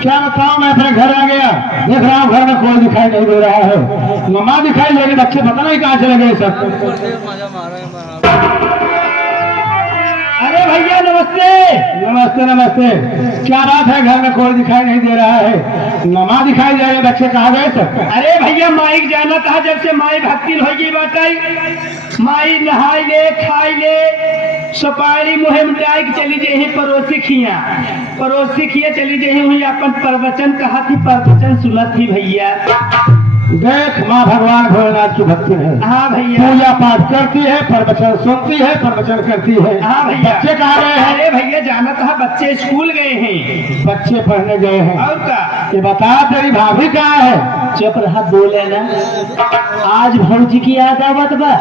क्या बताऊं, मैं अपने घर आ गया, देख रहा हूँ घर में कोई दिखाई नहीं दे रहा है। मम्मा दिखाई दे रही, बच्चे पता नहीं कहाँ चले गए सब। अरे भैया नमस्ते। नमस्ते नमस्ते। क्या बात है, घर में कोई दिखाई नहीं दे रहा है, मम्मा दिखाई दे रहे, बच्चे कहाँ गए सब। अरे भैया माई जाना था, जब से माई भक्ति होगी बताई, माई नहाई ले खाई ले सुपारी मुहे मिटाई के चली जाही पड़ोसी खिया चली जाही हुई अपन प्रवचन कहा थी, प्रवचन सुनत थी भैया। देख माँ भगवान भोलेनाथ की भक्ति है। हाँ भैया। पूजा पाठ करती है, प्रवचन सुनती है, प्रवचन करती है। हाँ भैया। बच्चे कहाँ गए हैं। अरे भैया जाना था, बच्चे स्कूल गए हैं। बच्चे पढ़ने गए हैं। और क्या ये बता, तेरी भाभी कहाँ है। चुप रहा, बोले ना। आज भौजी की याद आवत बा।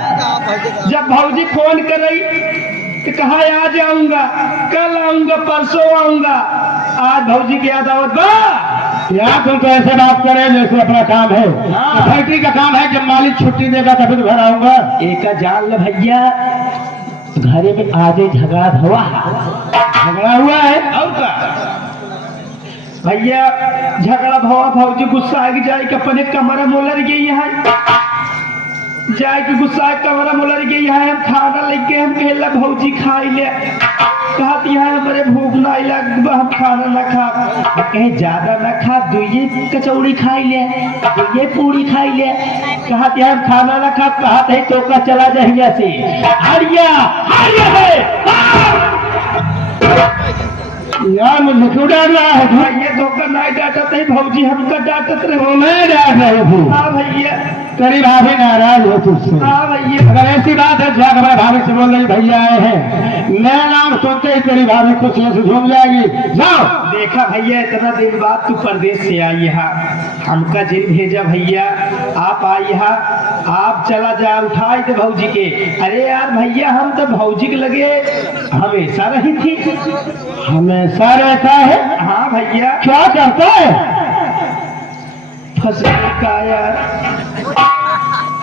जब भौजी फोन कर रही तो कहा आ जाऊंगा, कल आऊंगा, परसों आऊंगा। आज भौजी की याद आवत बा। यार तुम तो ऐसे बात करें जैसे अपना काम है। हाँ। फैक्ट्री का काम है, जब मालिक छुट्टी देगा तभी तो घर आऊंगा। एक जान ल भैया, घरे में आज झगड़ा हुआ है। और का भैया झगड़ा भवा, भौजी गुस्सा आ जाए कि अपने कमरा मोलर गई है, जाए कि गुस्सा कमरा मोलर गई है। हम खाना लेके हम कहला भौजी खाई ले, कहती है हमारे भूख ना लग, हम खाना ना खा। कहे ज्यादा ना खा, दुइये कचौड़ी खाई ले, दुइये पूरी खाई ले। कहती है हम खाना ना खा, कहते है तो का चला जाइए से हरिया हरिया है। यार मुझे क्यों डांट रहा है। ये धोखा नहीं डांटत है भौजी, हमका डांटत रहे। मैं डांट रही थी। हाँ भैया। तेरी भाभी नाराज हो तुझसे। हाँ भैया। अगर ऐसी बात है जाकर हमारे भाभी से बोल रही भैया आए हैं, मेरा नाम सुनते ही तेरी भाभी खुशी से झूम जाएगी। जाओ। देखा भैया, इतना दिन बाद तू प्रदेश से आई है, हमका जिन भेजा भैया, आप आई है, आप चला जा उठाई थे भौजी के। अरे यार भैया, हम तो भौजी के लगे हमेशा रही थी। हमेशा रहता है। हाँ भैया। क्या करता है। फसल का यार।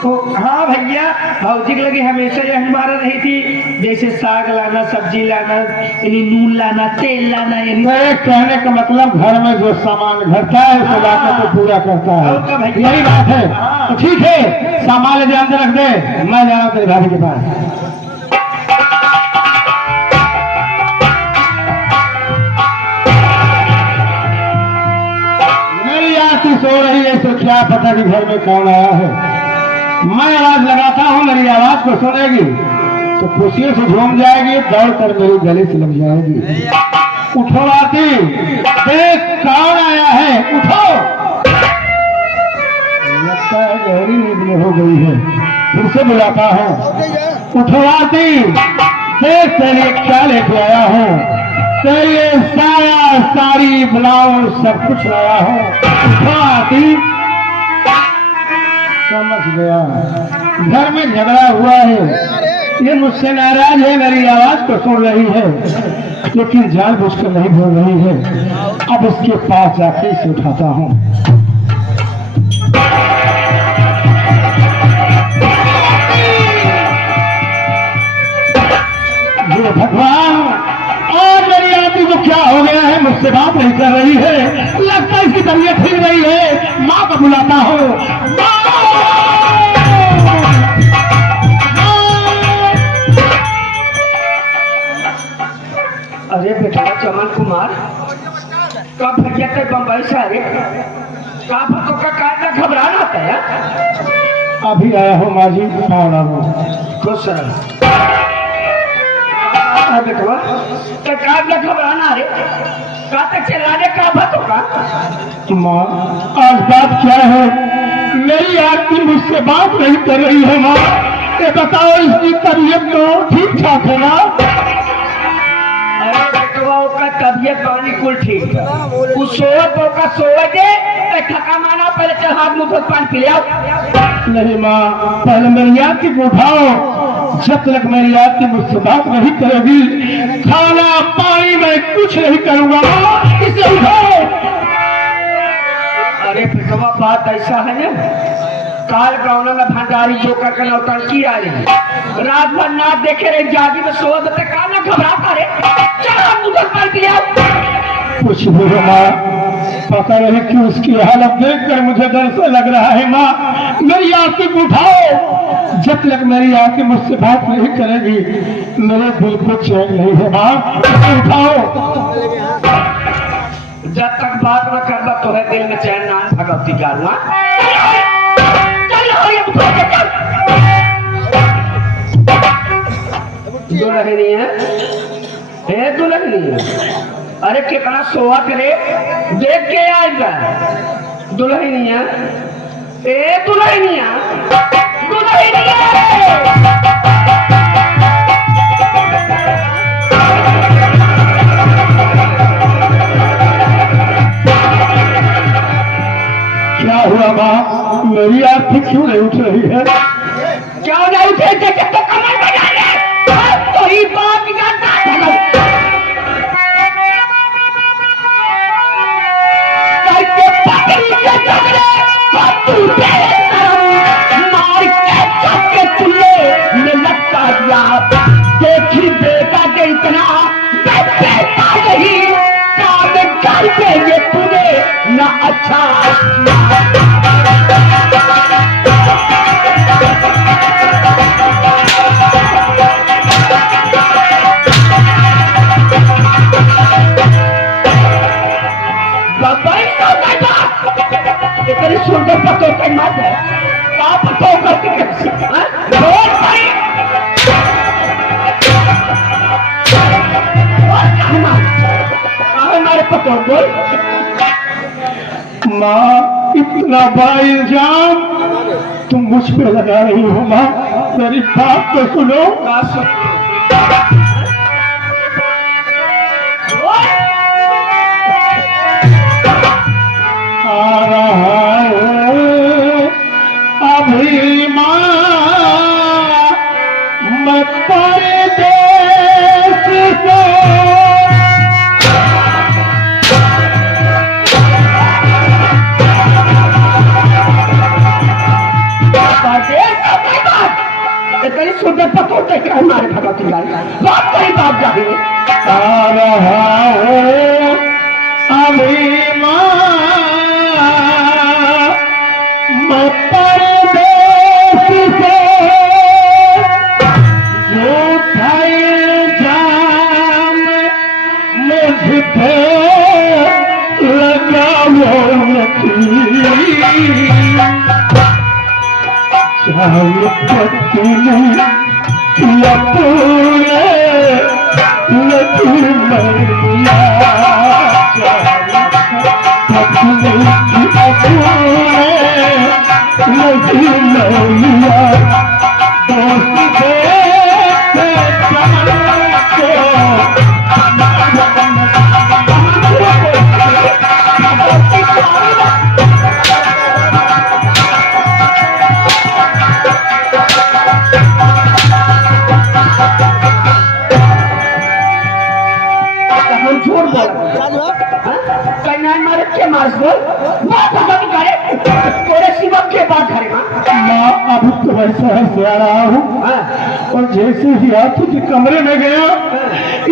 तो हाँ भैया, भौजी के लगे हमेशा ये हमारा रही थी, जैसे साग लाना, सब्जी लाना, यानी नून लाना, तेल लाना। यानी कहने का मतलब घर में जो सामान घटता है उसे लाकर तो पूरा करता है, यही बात है। तो ठीक है, सामान ले अंदर रख दे, मैं जा रहा हूँ तेरी भाभी के पास। मेरी आरती सो रही है तो क्या पता कि घर में कौन आया है। मैं आवाज लगाता हूँ, मेरी आवाज को सुनेगी तो खुशियों से झूम जाएगी, दौड़ कर मेरी गले से लग जाएगी। उठो आरती, देख कौन आया है, उठो। लगता है गहरी नींद में हो गई है, फिर से बुलाता हूँ। उठो आरती, देख तेरे क्या लेके आया हूँ, तेरे साया साड़ी ब्लाउज सब कुछ लाया हूँ। उठो आरती। समझ गया, घर में झगड़ा हुआ है, ये मुझसे नाराज है, मेरी आवाज को सुन रही है, लेकिन जानबूझकर नहीं बोल रही है। अब इसके पास जाके इसे उठाता हूँ। ये भगवान, और मेरी आदमी को क्या हो गया है, मुझसे बात नहीं कर रही है, लगता है इसकी तबीयत ठीक नहीं है। माँ को बुलाता हूँ। अरे बेटा चमन कुमार, कब भैया ते बम्बई से आए, कब तो का घबराना होता है। अभी आया हूँ माँ जी, खाना हूँ। खुश रहो बेटवा, तो काब न घबराना रे, का तक चिल्लाने का बात होगा। माँ आज बात क्या है, मेरी आदमी मुझसे बात नहीं कर रही है। माँ ये बताओ, इसकी तबीयत तो ठीक ठाक है ना। का तबियत पानी कुल ठीक है, उस का सोए दे, थका माना पहले चल हाथ मुंह पानी पी लिया। नहीं माँ, पहले मेरी आदमी को उठाओ, जब तक मेरी आदमी मुझसे बात नहीं करेगी, खाना पानी मैं कुछ नहीं करूँगा। इसे उठाओ। अरे बेटवा बात ऐसा है ना, काल गाँव में भंडारी जोकर का नौटंकी आ रही, रात भर ना देखे रहे, जागी में सोच ते का ना घबराता रे, चलो हम उधर पर दिया। कुछ भी हो माँ, पता नहीं कि उसकी हालत देखकर मुझे डर से लग रहा है। माँ मेरी आंखें को उठाओ, जब तक मेरी आंखें मुझसे बात नहीं करेगी मेरे दिल को चैन नहीं है। माँ उठाओ, जब तक बात न करता तो है दिल में चैन ना भगवती गालवा। दुल्हनी है, हे दुल्हनी, अरे कितना सोआ करे, देख के आएगा दुल्हनी है, ए दुल्हनी है, दुल्हनी क्या हुआ माँ, मेरी आंखें क्यों नहीं उठ रही है? क्या नहीं उठे? जैसे तो कमर बजा ले, तो ही बात जाता है। करके पकड़ी के झगड़े, हाथ टूटे मार के चक्के चुल्ले में लटका दिया। देखी बेटा के इतना बेटा नहीं, काम करके ये तूने ना अच्छा। तेरी सुंदर पत्तों पे मत है, क्या पत्तों करती कैसी? रोज भाई हमारे पत्तों बोल। माँ इतना बड़ा इल्जाम तुम मुझ पे लगा रही हो। माँ मेरी बात तो सुनो। आ रहा है अभी माँ मैं परदेश से, तेरी सुंदर पत्तों पे हमारे भगवती गाय बात करी बात जा रही है। आ रहा है अभी माँ मैं परदेश से, जो इल्जाम मुझ पे लगा वो चाहे पत्नी या पूरे लगी मैया, पत्नी या पूरे लगी मैया, दोस्त दे झूठ बोल कन्या मारे के मार्स बोल बात भगवती करे तोरे शिवम के बात करे। माँ अब तो वैसा है से आ रहा हूँ, और जैसे ही हाथी के कमरे में गया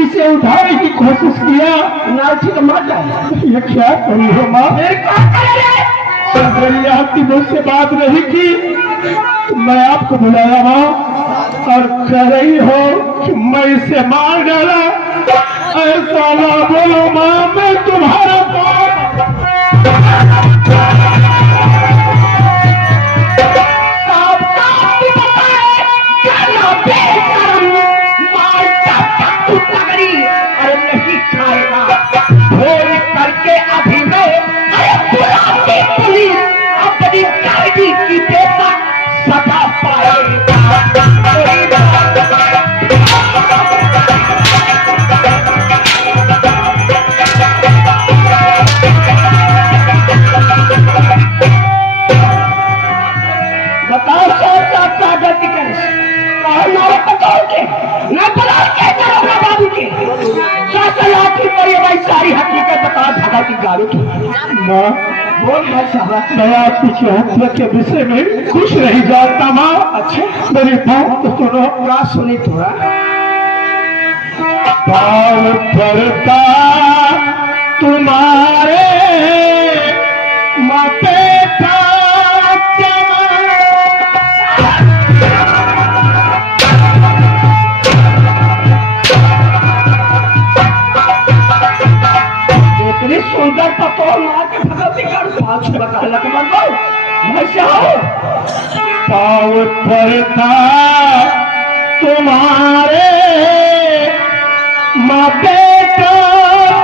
इसे उठाने की कोशिश किया, नाची तो मर जाए। ये क्या करी हो माँ? मेरी आपकी मुझसे बात नहीं की तो मैं आपको बुलाया माँ, और कह रही हो कि मैं इसे मार डाला। ऐसा ना बोलो माँ, मैं तुम्हारा करके अभी मैं पुलिस अपनी कैदी की बेटा सजा पाएगा। बताओ क्या गलती करे हमारे पकड़ के न बुला के करोगे बाबू के लाठी पर ये भाई सारी हकीकत बता भगवती गाड़ी की। माँ बोल भाई साहब। मैं आपकी हत्या के विषय में कुछ नहीं जानता माँ। अच्छा मेरी बात तो सुनो। क्या सुनी थोड़ा? पाँव पड़ता तुम्हारे माथे का इतनी सुंदर पतोर मार के भगवती कर पाँच बकाला के मन को भैया हो। पाँव पड़ता तुम्हारे माथे का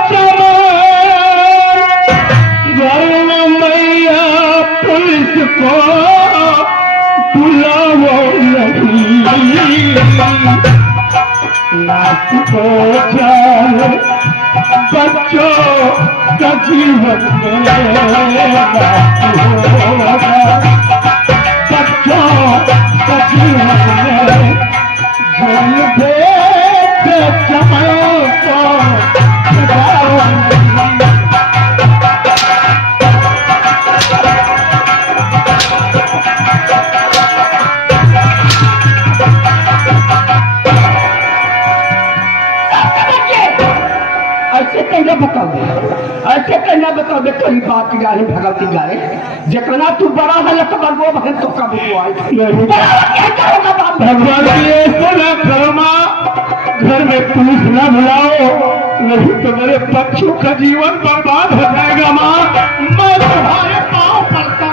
चमन, घर में मैया पुलिस को बुलाओ नहीं, लाश को जाए बच्चों का जीवन में बच्चों का जीवन में जल भेद जमाओ को सजाओ नहीं। ऐसे कहना बताओ दे, ऐसे कहना बताओ दे। कोई बात गाने भगवती गाने जितना तू बड़ा है तो वो बहन तो कब आई भगवान की ऐसा न करो माँ, घर में पुलिस न बुलाओ, नहीं तो मेरे बच्चों का जीवन बर्बाद हो जाएगा माँ। मैं तुम्हारे पाँव पड़ता।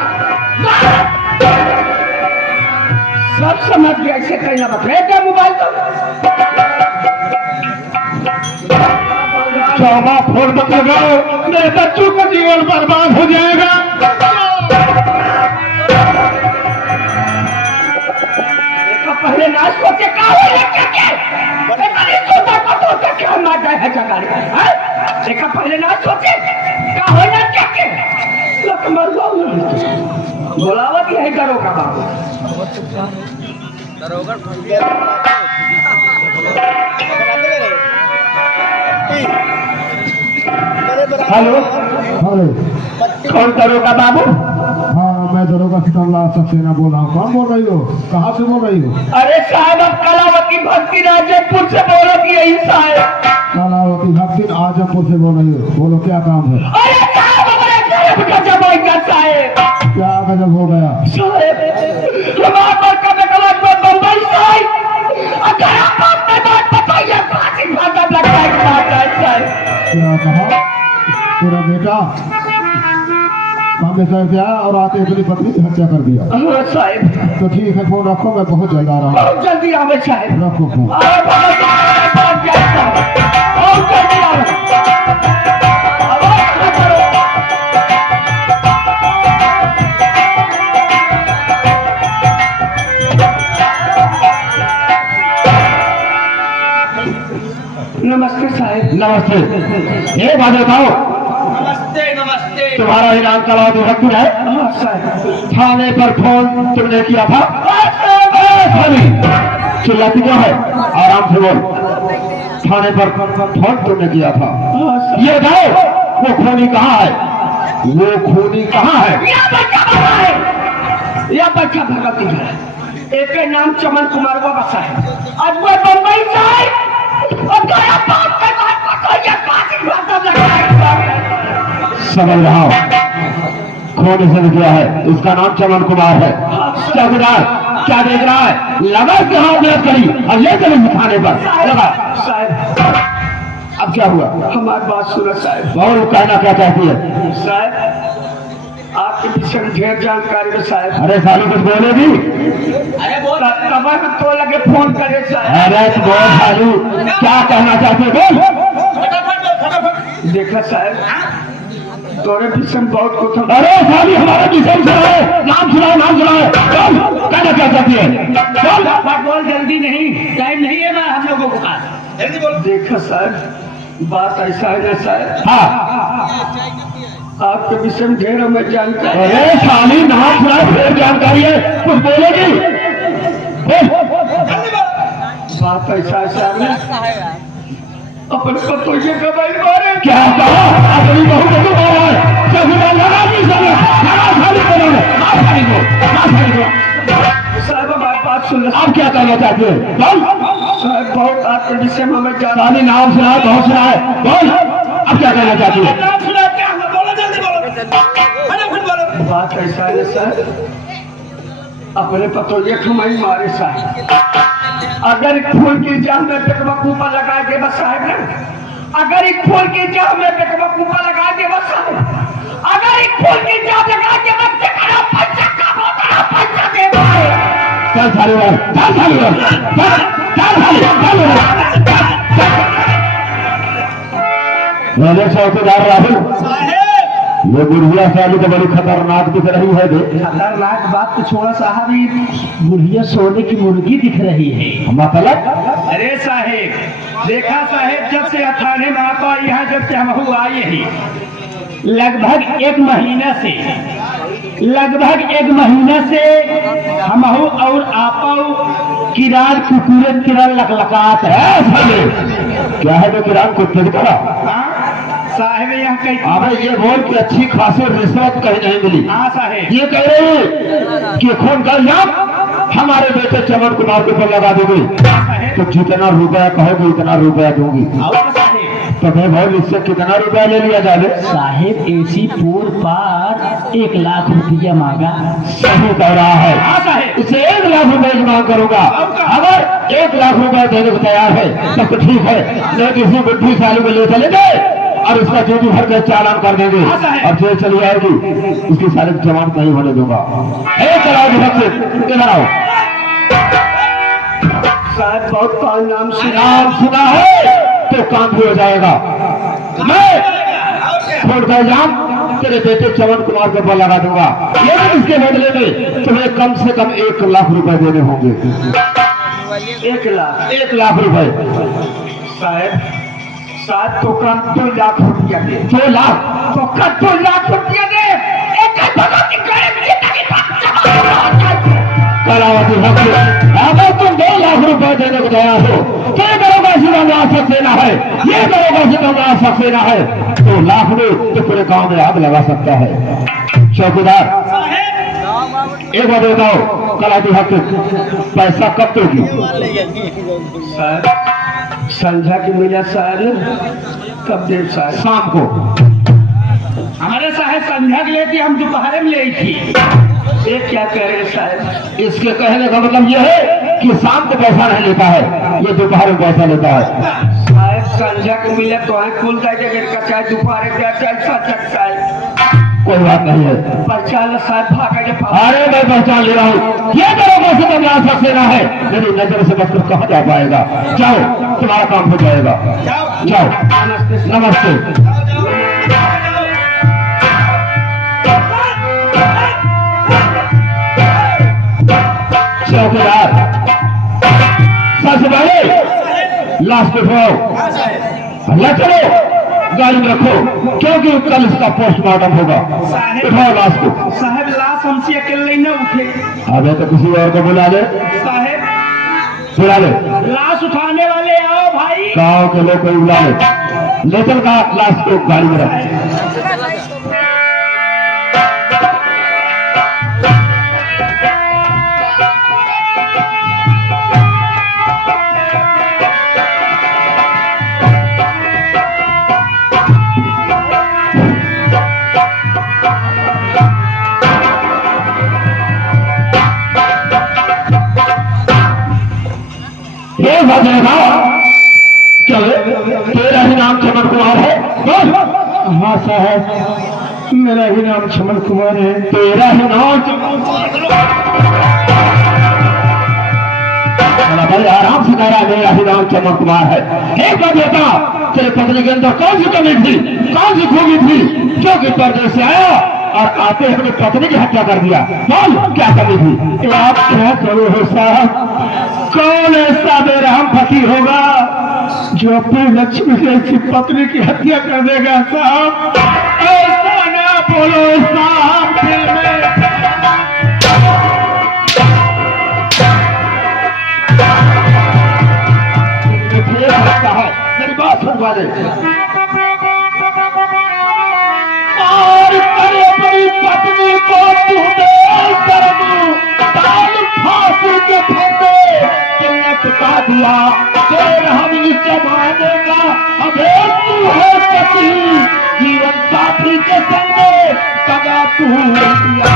सब समझ गया। ऐसे कहना बता मोबाइल तो क्षमा फोड़ मत लगाओ, मेरे बच्चों का जीवन बर्बाद हो जाएगा। पहले ना सोचे क्या देखा, पहले ना सोचे क्या हो ना क्या बोलावत यही करो का बाबू। Hello hello. कौन दरोगा बाबू? हाँ मैं दरोगा सीताराम सक्सेना बोल रहा हूँ। कौन बोल रही हो? कहाँ से बोल रही हो? अरे साहब अब कलावती भक्ति राजपुर से बोलो कि यही साहब। कलावती भक्ति आजमपुर से बोल रही हो। बोलो क्या काम है? अरे साहब हमारे साहब गजब हो गया साहब। क्या गजब हो गया? साहब हमारे पर कभी कलाज में बम्बई साहब अगर आप में बात बताइए फांसी भागा लगता है साहब। क्या कहा? तेरा बेटा कामेश्वर से आया और आते अपनी पत्नी की हत्या कर दिया। हाँ साहब। तो ठीक है, फोन रखो, मैं बहुत जल्द आ रहा हूँ। बहुत जल्दी आवे साहब। रखो फोन। अरे बहुत जल्दी आवे। नमस्ते साहब। नमस्ते। ये बात बताओ, नमस्ते नमस्ते। तुम्हारा ही नाम कलावती भक्ति है? हाँ साहब। थाने पर फोन तुमने किया था? चिल्लाती क्यों है? आराम से बोल। थाने पर फोन तुमने किया था? ये बताओ वो खूनी कहाँ है? वो खूनी कहाँ है? यह बच्चा भगवती है। एक नाम चमन कुमार वो बसा है। आज वो बम्बई से है और गया बात के बाद को ये फांसी भागा लगता है। समझ रहा हूँ। खून से निकला है, इसका नाम चमन कुमार है। चौकीदार क्या देख रहा है? लगा कि हाँ मेहनत करी और ले चले थाने पर लगा। साहब अब क्या हुआ? हमारी बात सुनो साहब। और कहना क्या चाहती है? साहब आपके विषय में ढेर जानकारी है साहब। अरे साली कुछ बोलेगी? अरे बोल तब तो लगे फोन करे साहब। अरे बोल सालू, क्या कहना चाहते बोल। देखा साहब तोरे विषय में बहुत कुछ। अरे साली हमारा विषय सुनाओ, नाम सुनाओ, नाम सुनाओ। कहना क्या चाहती है? बोल जल्दी नहीं, टाइम नहीं है ना हम लोगों को पास। जल्दी बोल। देखा साहब बात ऐसा है ना साहब। हाँ आपके विषय में ढेर हमें जानकारी। अरे साली नाम सुनाओ, फिर जानकारी है, कुछ बोलेगी? बात ऐसा है अपने पतों के कमाई मारे। क्या कहा? अपनी बहू को क्यों मारा है? चौकीदार लगा दी सब लगा सारी करो मार सारी को मार सारी को साहब हमारी बात सुन लो। आप क्या कहना चाहते हैं बोल साहब बहुत आपके विषय में हमें जाना साली नाम सुना है बहुत सुना है बोल अब क्या कहना चाहती है नाम सुना क्या है? बोलो जल्दी बोलो बोलो। बात ऐसा है सर अपने पतोलिया खमाई मारे साहब अगर खून की जान में बेकवा कूपा लगा के बस साहब ना अगर एक खून की जान में बेकवा कूपा लगा के बस साहब अगर एक खून की जान लगा के बस चकरा पंचा का होता पंचा के भाई चल साली चल साली चल साली मेरे चौकीदार राहुल ये बुढ़िया साली तो बड़ी खतरनाक दिख रही है दे खतरनाक बात तो छोड़ा साहब ये बुढ़िया सोने की मुर्गी दिख रही है मतलब अरे साहेब देखा साहेब जब से थाने में आपा यहाँ जब से हम आए हैं लगभग एक महीना से हम और आपा किरान कुकुरत किरण लकलकात है क्या है तो किरान कुत्ते की तरह साहेब यहाँ कहीं अबे ये बोल कि अच्छी खासी रिश्वत कहीं नहीं मिली हाँ साहेब ये कह रही कि खून का इल्जाम हमारे बेटे चमन कुमार के ऊपर लगा दोगे तो जितना रुपया कहोगे उतना रुपया दूंगी तो मैं भाई इससे कितना रुपया ले लिया जाए साहेब ऐसी पूर पार 1 लाख रुपया मांगा सही कह रहा है हाँ साहेब इसे 1 लाख रुपए की मांग करूंगा अगर 1 लाख रुपया देने को तैयार है तब तो ठीक है नहीं किसी बुद्धि सालू को ले चले गए और इसका जेबी भर कर चालान कर देंगे और जेल चली जाएगी इसकी सारी जमानत नहीं होने दूंगा कराओ इधर आओ साहब बहुत नाम सुना है तो काम भी हो जाएगा मैं खून का इल्जाम तेरे बेटे चमन कुमार के ऊपर लगा दूंगा लेकिन इसके बदले में तुम्हें कम से कम 1 लाख रुपए देने होंगे 1 लाख रुपए साहब 2 लाख रुपया दे 2 लाख तो 2 लाख रुपया दे कलावती भक्त अगर तुम 2 लाख रुपए देने को तैयार हो तो ये दरोगा सिकंदर सक्सेना है ये दरोगा सिकंदर सक्सेना है 2 लाख में तो पूरे गांव में आग लगा सकता है चौकीदार एक बार बताओ कलावती भक्त पैसा कब दोगी संध्या की मिला सर कब देव साहब शाम को हमारे साहब संध्या के लिए थी हम दोपहर में ले थी ये क्या कह रहे साहब इसके कहने का मतलब यह है कि शाम को पैसा नहीं लेता है ये दोपहर में पैसा लेता है साहब संध्या को मिला तो है कुल का चाहे दोपहर क्या चाहे सकता है कोई बात नहीं है पहचान साहब भागा अरे मैं पहचान ले रहा हूँ ये दरोगा सिकंदर सक्सेना है यदि नजर से बचकर कहाँ जा पाएगा जाओ तुम्हारा काम हो जाएगा जाओ नमस्ते चौकीदार सबसे पहले लाश पे उठाओ ले चलो गाड़ी में रखो क्योंकि कल इसका पोस्टमार्टम होगा उठाओ लाश को साहब लाश हमसे अकेले न उठे अबे तो किसी और को बुला ले साहब बुला ले लाश उठाने वाले आओ भाई गाँव के लोग कोई बुला ले चल का लाश को गाड़ी में रख चले तेरा ही नाम चमन कुमार है हाँ साहब मेरा ही नाम चमन कुमार है तेरा ही नाम भाई आराम से कह रहा है मेरा ही नाम चमन कुमार है एक बात बेटा तेरे पत्नी के अंदर कौन सी कमी थी कौन सी खूबी थी जो कि परदेश से आया और आते हमने पत्नी की हत्या कर दिया बोल क्या कमी थी आप क्या करो हो साहब कौन ऐसा बेरहम पति होगा जो अपनी लक्ष्मी जैसी पत्नी की हत्या कर देगा साहब ऐसा ना बोलो साहब दिल में मेरी बात सुनवा दे और के फंदे तुमने टिका दिया, फिर हम इस जमाने का अबे तू है पति, जीवन साथी के संगे कदा तू दिया।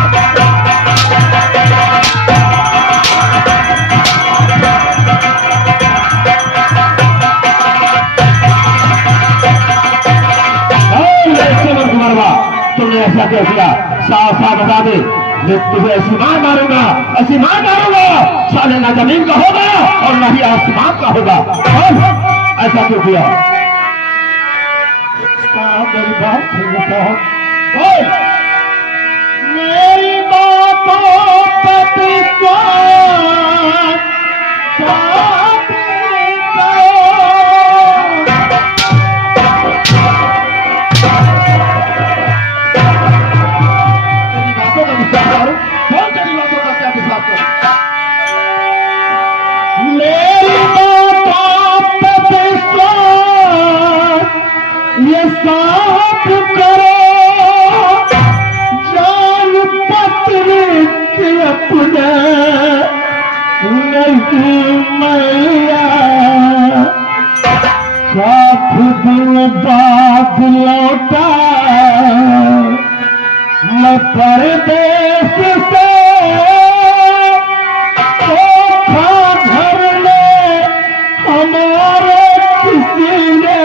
तुमने ऐसा क्यों किया? साफ साफ बता दे, मैं तुझे ऐसी मार मारूंगा, ऐसी मार मारूंगा, साले ना जमीन का होगा और ना ही आसमान का होगा। ऐसा क्यों किया? मेरी बात मेरी बातों पर ये साफ करो जान पत्री के अपने नहीं मैया, सात दिन बाद लौटा मैं परदेश से, घर में हमारे किसी ने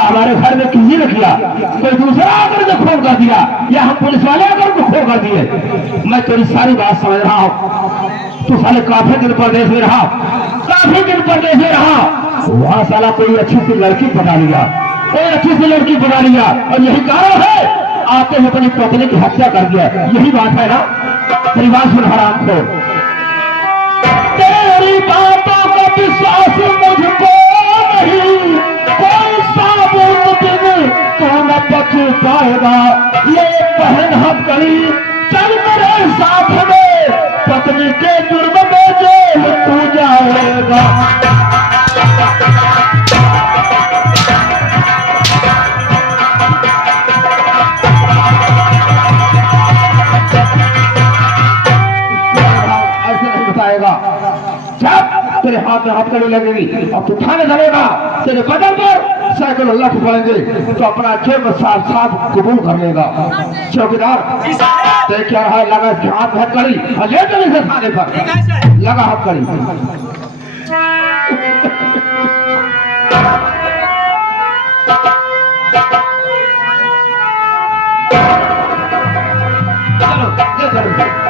हमारे घर में किसी ने किया, कोई दूसरा आकर के खोल कर दिया या हम पुलिस वाले आकर को खोल कर दिए। मैं तेरी सारी बात समझ रहा हूँ, तू साले काफी दिन परदेश में रहा, काफी दिन परदेश में रहा, वहां साला कोई अच्छी सी लड़की पटा लिया, कोई अच्छी सी लड़की पटा लिया और यही कारण है आते हुए अपनी पत्नी की हत्या कर दिया। यही बात है ना? तेरी बात सुन हराम को, तेरी बातों का विश्वास मुझको नहीं, कोई साबुत दिन तो न बच पाएगा। ये बहन हथकड़ी चल मेरे साथ में, पत्नी के जुर्म में जेल तू जाएगा। तेरे हाथ में हथकड़ी लगेगी और तू थाने चलेगा, तेरे बदन पर सैकड़ों लाख पड़ेंगे तो अपना जेब साफ साफ कबूल कर लेगा। चौकीदार ते क्या रहा लगा हाथ में हथकड़ी और ले चले से थाने पर लगा हथकड़ी। चलो ले चलो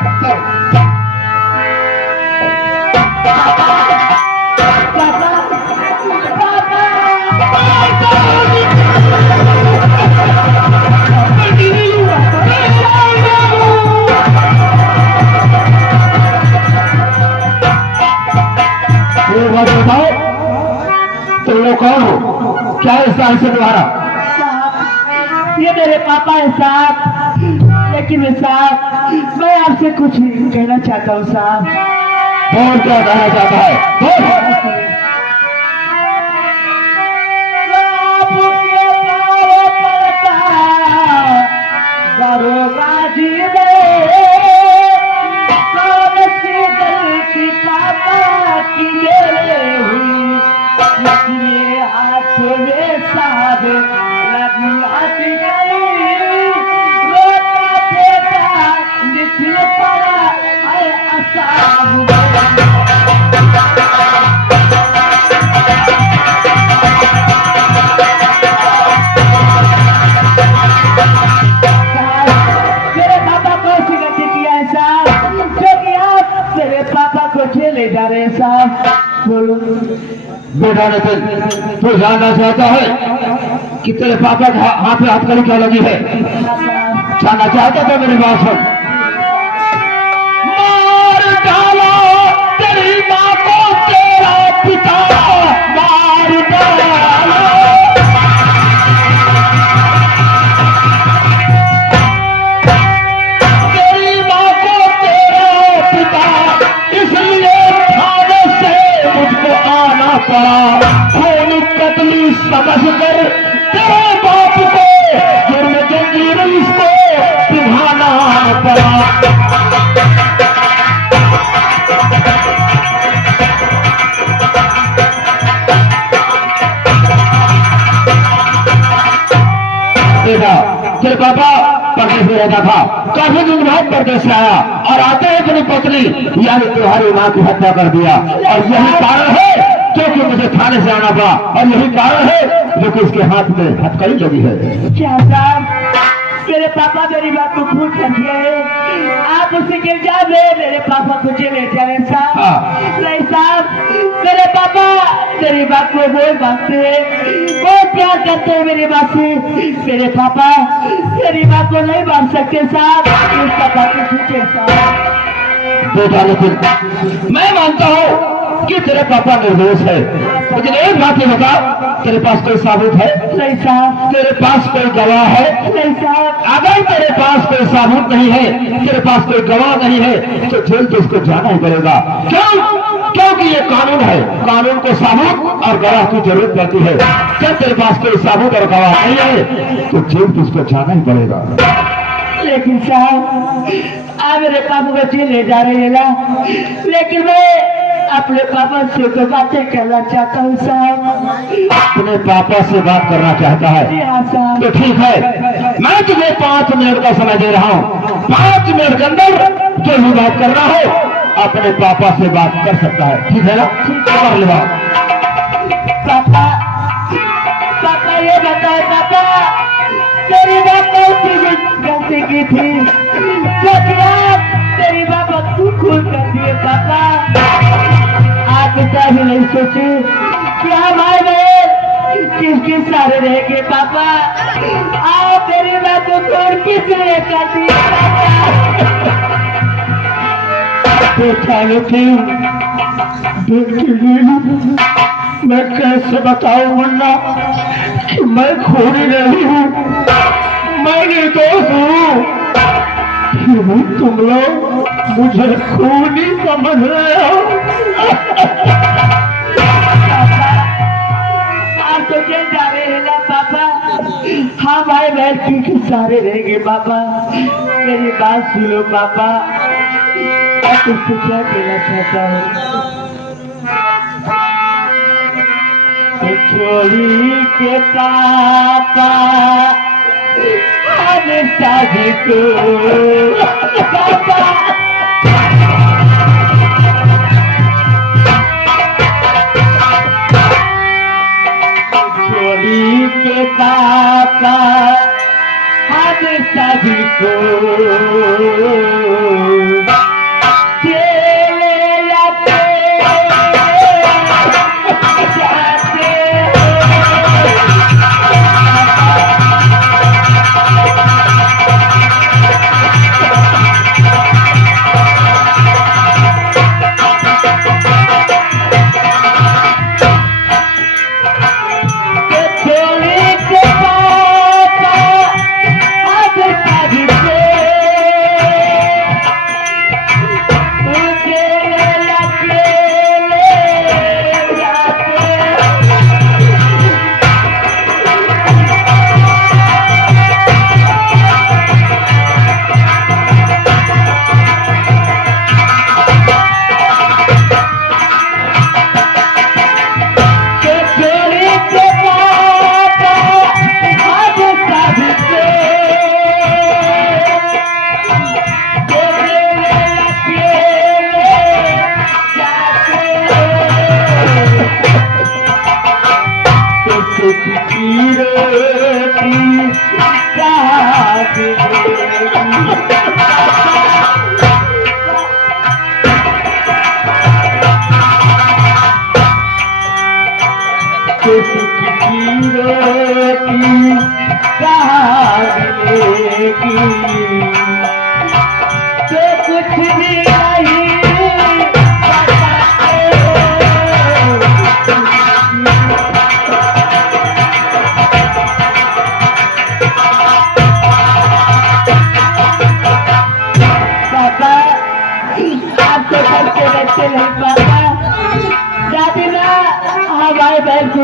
तुम लोग कौन हो? क्या है से तुम्हारा? ये मेरे पापा है साहब, लेकिन साहब मैं आपसे कुछ कहना चाहता हूँ साहब। कौन क्या कहना चाहता है? दरोगा जी गलती पापा की मेरे हुई, इसलिए हाथों में साध लगी आती गई, रोता बेटा निकल पड़ा है आसाम। ले जा रहे हैं साहब, बोलो। बेटा नितिन, तू जानना चाहता है कि तेरे पापा के हाथ में हथकड़ी क्या लगी है? जानना चाहता था? मेरी बात सुन। मार डाला तेरी माँ को तेरा पिता, मार डाला तेरी माँ को तेरा पिता, इसलिए थाने से मुझको आना पड़ा। खून समझ कर तेरे बाप को जुर्म जंजीर इसको निभाना पड़ा। देखा तेरे पापा परदेश में रहता था, काफी दिन बाद परदेश से आया और आते ही अपनी पत्नी यानी तुम्हारी मां की हत्या कर दिया। और यही कारण है क्योंकि मुझे थाने से आना पड़ा, और यही कारण है जो कि इसके हाथ में हथकड़ी लगी है। क्या साहब, मेरे पापा मेरी बात को भूल कर दिए, आप उससे गिर जाए, मेरे पापा को जेल जाए साहब। नहीं साहब, मेरे पापा मेरी बात को बहुत मानते हैं, बहुत प्यार करते हैं मेरी बात से। मेरे पापा मेरी बात को नहीं मान सकते साहब, उसका बात पूछे साहब। बेटा लेकिन मैं मानता हूँ कि तेरे पापा निर्दोष है, लेकिन एक बात ये बता, तेरे पास कोई सबूत है? नहीं साहब। तेरे पास कोई गवाह है? नहीं साहब। अगर तेरे पास कोई सबूत नहीं है, तेरे पास कोई गवाह नहीं है, तो जेल तो इसको जाना ही पड़ेगा। क्यों? क्योंकि ये कानून है, कानून को सबूत और गवाह की जरूरत पड़ती है। जब तेरे पास कोई सबूत और गवाह नहीं है तो जेल तो इसको जाना ही पड़ेगा। लेकिन साहब आप मेरे पापा को जेल ले जा रहे हैं ना, लेकिन मैं अपने पापा से तो बातें करना चाहता हूँ साहब। अपने पापा से बात करना चाहता है? जी हाँ साहब। तो ठीक है, मैं तुम्हें 5 मिनट का समय दे रहा हूँ। 5 मिनट के अंदर जो भी बात करना हो अपने पापा से बात कर सकता है, ठीक है ना? कर ले बात। पापा, पापा ये बताए पापा, तेरी बात गलती की थी, तेरी बात तू खून कर दिए पापा। आप इतना भी नहीं सोचे कि हमारे बहन किसके सारे रहेंगे पापा। आप मेरी बात को खून किसने कर दिए पापा। बेटा लेकिन मैं कैसे बताऊं मुन्ना कि मैं खूनी नहीं हूँ, मैं निर्दोष हूँ। फिर भी तुम लोग मुझे खूनी समझ रहे हो। आप तो जेल जा रहे हैं ना पापा, हाँ भाई बहन के सारे रहेंगे पापा। मेरी बात सुनो पापा, आप उसको क्या कहना चाहता हूँ। छोड़ी के पापा शादी को पापा, छोड़ी के पापा हम शादी को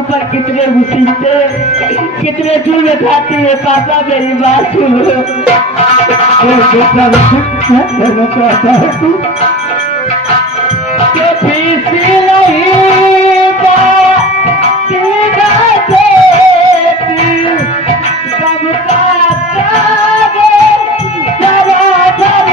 ऊपर कितने मुसीबते, कितने चूल्हे खाती है। पापा मेरी बात सुनो। बेटा क्या कहना चाहता है तू? के पीसी नहीं बाती बाते कब कागे जरा भर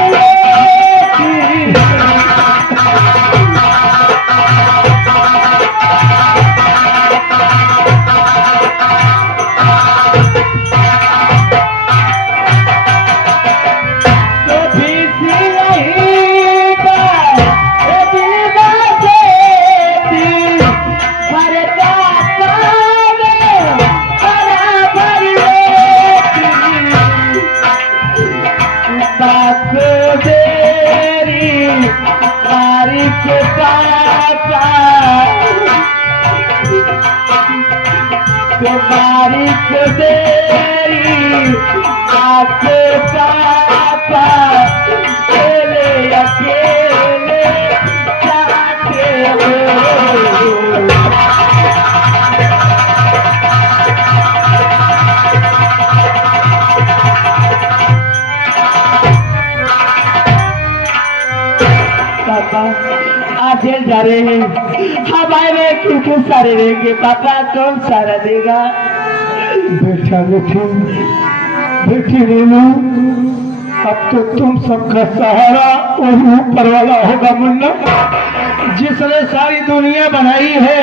बारिश तेरी आके पापा अकेले अकेले जाके हो। पापा आज जेल जा रहे हैं, हमारे में क्यों सारे रहेंगे। पापा कौन सारा देगा? बेटा बेटी रीनू, अब तो तुम सबका सहारा वही ऊपर वाला होगा मुन्ना, जिसने सारी दुनिया बनाई है।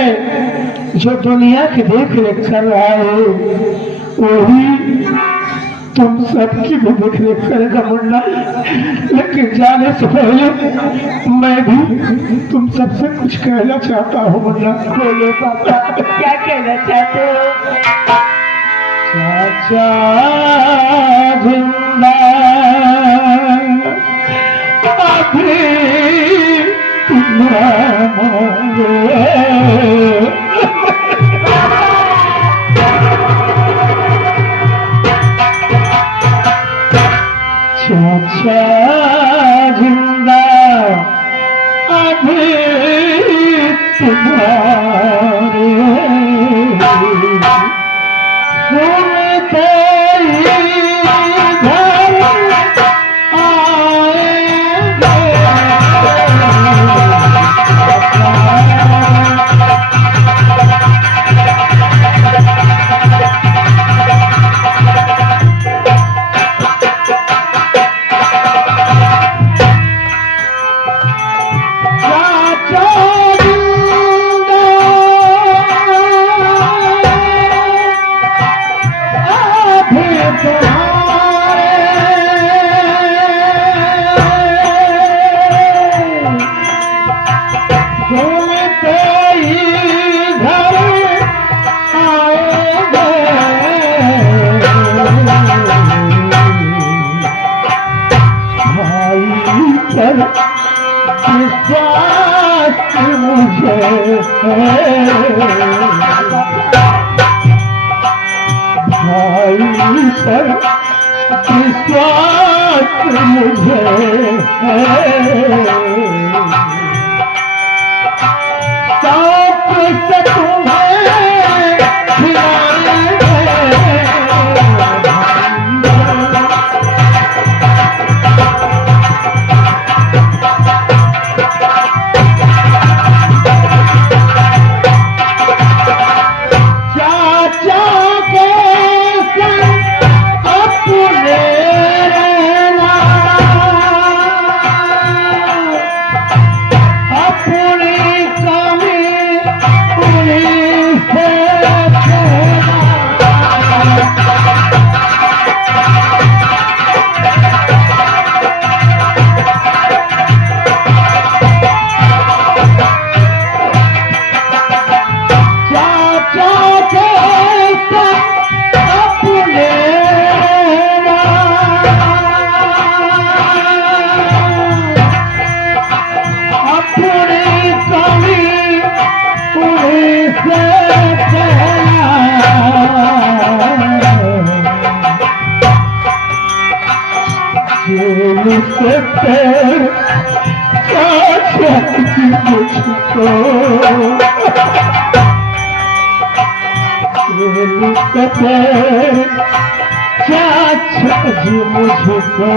जो दुनिया की देख रेख कर रहा है वही तुम सबकी भी देख रेख करेगा मुन्ना। लेकिन जाने से पहले मैं भी तुम सबसे कुछ कहना चाहता हूँ मुन्ना। बोलो पापा, क्या कहना चाहते हो? चाचा जिंदा अभी चाचा जिंदा अभी तुम्हारे सुनते भाई पर विश्वास मुझे साथ से तुम्हें खिलाएंगे। अपने तेरे चाचा जी मुझको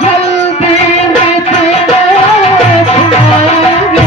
जल्दी में तेरे छुड़ाएंगे।